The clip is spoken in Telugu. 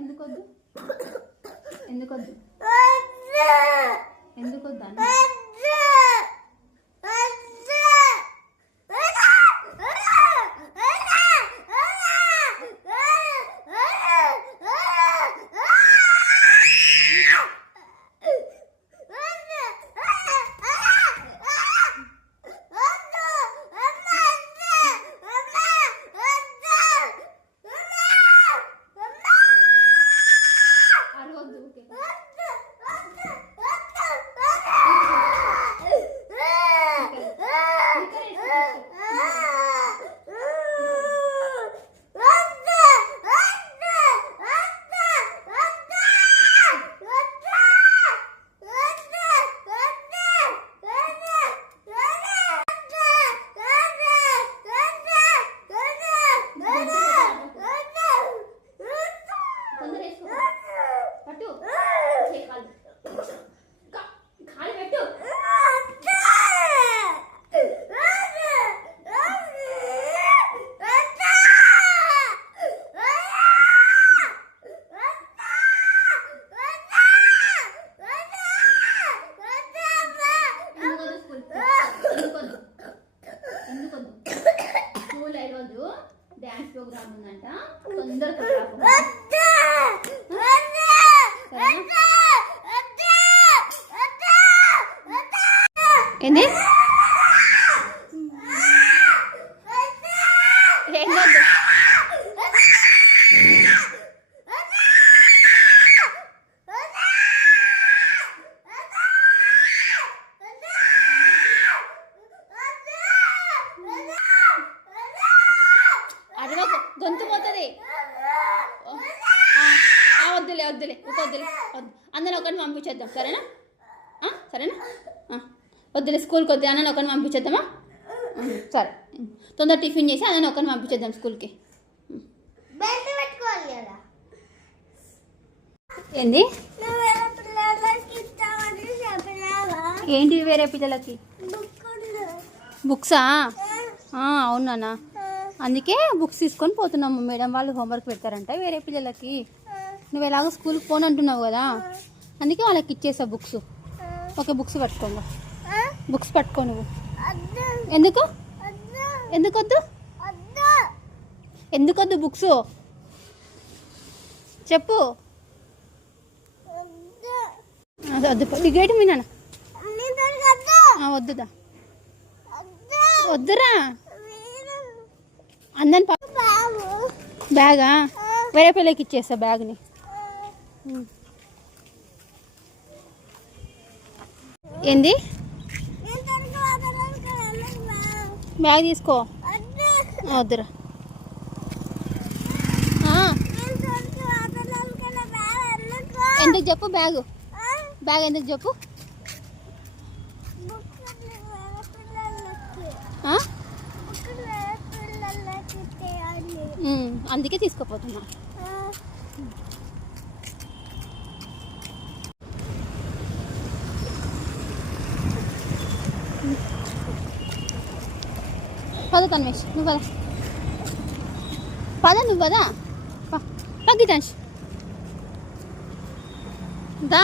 ఎందుకొద్దు ఎందుకొద్దు ఎందుకొద్దు డాన్స్ ప్రోగ్రామ్ ఉందంట తొందరగా ఏంది గొంతు పోతుంది వద్దులే వద్దులే వద్దులే అందరిని ఒకరిని పంపించేద్దాం సరేనా సరేనా వద్దులే స్కూల్కి వద్దు అన్న ఒకరిని పంపించేద్దామా సరే తొందర టిఫిన్ చేసి అన్న ఒకరిని పంపించేద్దాం స్కూల్కి ఏంది ఏంటి వేరే పిల్లలకి బుక్సా అవునా అందుకే బుక్స్ తీసుకొని పోతున్నాము మేడం వాళ్ళు హోంవర్క్ పెడతారంట వేరే పిల్లలకి నువ్వు ఎలాగో స్కూల్కి పోను అంటున్నావు కదా అందుకే వాళ్ళకి ఇచ్చేసా బుక్స్ ఓకే బుక్స్ పట్టుకోండి బుక్స్ పట్టుకో నువ్వు ఎందుకు ఎందుకొద్దు ఎందుకొద్దు బుక్స్ చెప్పు వద్దు గేట్ మీనా వద్దుదా వద్దురా అందరి బ్యాగా వేరే పిల్లకి ఇచ్చేస్తా బ్యాగ్ని ఏంది బ్యాగ్ తీసుకో వద్దురా ఎందుకు చెప్పు బ్యాగు బ్యాగ్ ఎందుకు చెప్పు అందుకే తీసుకుపోతున్నా పద తన్మేష్ నువ్వు పద పద నువ్వు పద గీతాంష్ దా